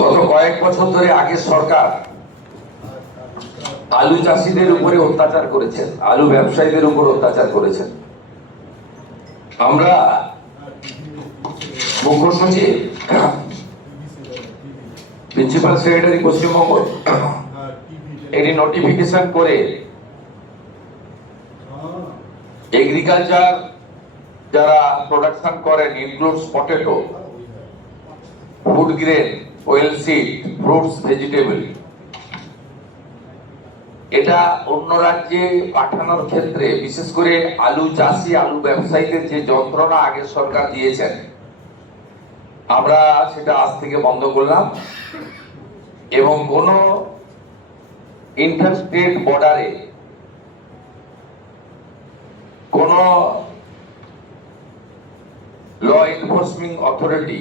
গত কয়েক বছর ধরে আগের সরকার আলু চাষীদের উপরে অত্যাচার করেছেন, আলু ব্যবসায়ীদের উপর অত্যাচার করেছেন। আমরা মুখ্য সচিব, প্রিন্সিপাল সেক্রেটারি পশ্চিমবঙ্গ একটি নোটিফিকেশন করে এগ্রিকালচার যারা প্রোডাকশন করেন, includes potato, food grain, well seed, fruits, vegetable, এটা অন্য রাজ্যে পাঠানোর ক্ষেত্রে বিশেষ করে আলু চাষি, আলু ব্যবসায়ীদের যে যন্ত্রণা আগের সরকার দিয়েছেন, আমরা সেটা আজ থেকে বন্ধ করলাম এবং কোন ইন্টারস্টেট বর্ডারে কোন ল এনফোর্সিং অথরিটি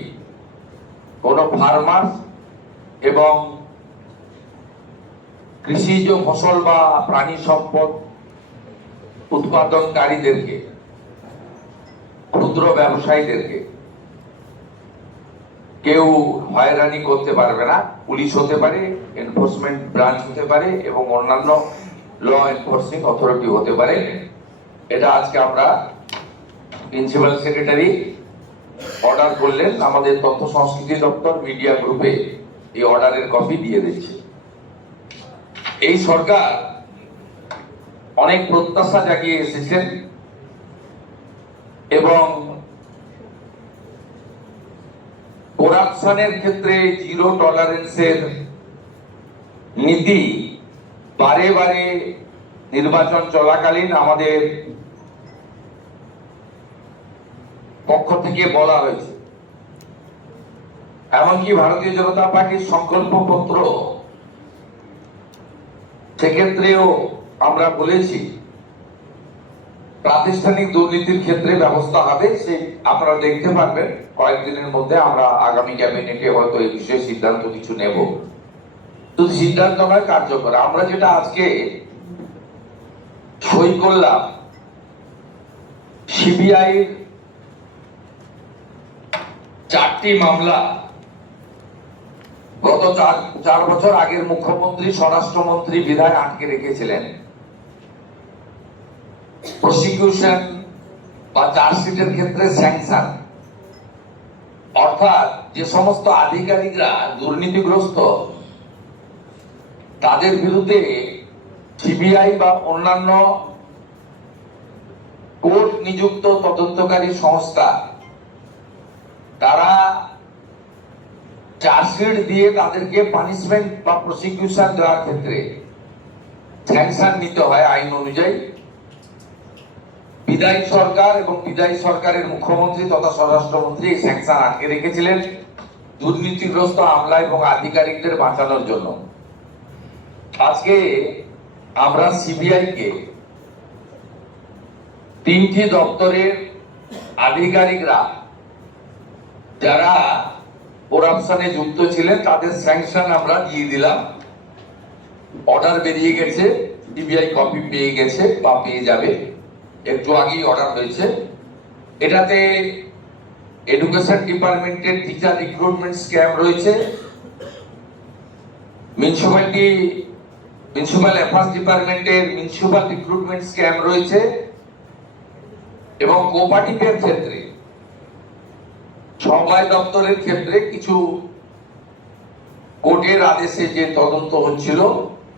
কোন ফার্মার এবং কৃষিজ ফসল বা প্রাণী সম্পদ উৎপাদনকারীদেরকে, ক্ষুদ্র ব্যবসায়ীদেরকে কেউ হয়রানি করতে পারবে না। পুলিশ হতে পারে, এনফোর্সমেন্ট ব্রাঞ্চ হতে পারে এবং অন্যান্য ল এনফোর্সিং অথরিটি হতে পারে। এটা আজকে আমরা প্রিন্সিপাল সেক্রেটারি অর্ডার করলেন, আমাদের তথ্য সংস্কৃতি দপ্তর মিডিয়া গ্রুপে এই অর্ডারের কপি দিয়ে দিচ্ছে। এই সরকার অনেক প্রত্যাশা জাগিয়ে এসেছেন এবং করাপশনের ক্ষেত্রে জিরো টলারেন্সের নীতি বারে বারে নির্বাচন চলাকালীন আমাদের পক্ষ থেকে বলা হয়েছে। এমনকি ভারতীয় জনতা পার্টির সংকল্পপত্র, সেক্ষেত্রেও আমরা বলেছি প্রাতিষ্ঠানিক দুর্নীতির ক্ষেত্রে ব্যবস্থা হবে। সে আপনারা দেখতে পারবেন কয়েকদিনের মধ্যে আমরা আগামী ক্যাবিনেটে হয়তো এই বিষয়ে সিদ্ধান্ত কিছু নেব। তো সিদ্ধান্ত নয়, কার্যকর। আমরা যেটা আজকে সই করলাম, সিবিআই 4টি মামলা গত 4 বছর আগের মুখ্যমন্ত্রী, স্বরাষ্ট্রমন্ত্রী, বিধায় আটকে রেখেছিলেন। প্রসিকিউশন বা চার্জশিটের ক্ষেত্রে স্যাংশন, অর্থাৎ যে সমস্ত আধিকারিকরা দুর্নীতিগ্রস্ত তাদের বিরুদ্ধে সিবিআই বা অন্যান্য কোর্ট নিযুক্ত তদন্তকারী সংস্থা তারা চার্জশিট দিয়ে তাদেরকে পানিশমেন্ট বা প্রসিকিউশন দেওয়ার ক্ষেত্রে স্যাংশন নিতে হয় আইন অনুযায়ী। বিদায়ী সরকার এবং বিদায়ী সরকারের মুখ্যমন্ত্রী তথা স্বরাষ্ট্রমন্ত্রী এই স্যাংশন আটকে রেখেছিলেন দুর্নীতিগ্রস্ত আমলা এবং আধিকারিকদের বাঁচানোর জন্য। আজকে আমরা সিবিআই কে 3টি দপ্তরের আধিকারিকরা যারা করাপশনে যুক্ত ছিলেন তাদের স্যাংশন আমরা দিয়ে দিলাম। অর্ডার বেরিয়ে গেছে, সিবিআই কপি পেয়ে গেছে বা পেয়ে যাবে, একটু আগেই অর্ডার হয়েছে। এটাতে এডুকেশন ডিপার্টমেন্টের টিচার রিক্রুটমেন্ট স্ক্যাম রয়েছে, মিউনিসিপাল অ্যাফেয়ার্স ডিপার্টমেন্টের মিউনিসিপাল রিক্রুটমেন্ট স্ক্যাম রয়েছে এবং কোঅপারেটিভের ক্ষেত্রে, সমবায় দপ্তরের ক্ষেত্রে কিছু কোর্টের আদেশে যে তদন্ত হচ্ছিল,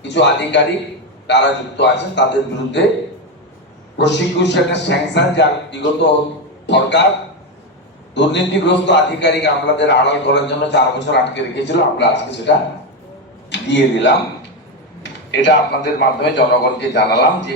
কিছু আধিকারিক তারা যুক্ত আছেন, তাদের বিরুদ্ধে প্রসিকিউশনের স্যাংশন, যা বিগত সরকার দুর্নীতিগ্রস্ত আধিকারিক আমলাদের আড়াল করার জন্য 4 বছর আটকে রেখেছিল, আমরা আজকে সেটা দিয়ে দিলাম। এটা আপনাদের মাধ্যমে জনগণকে জানালাম যে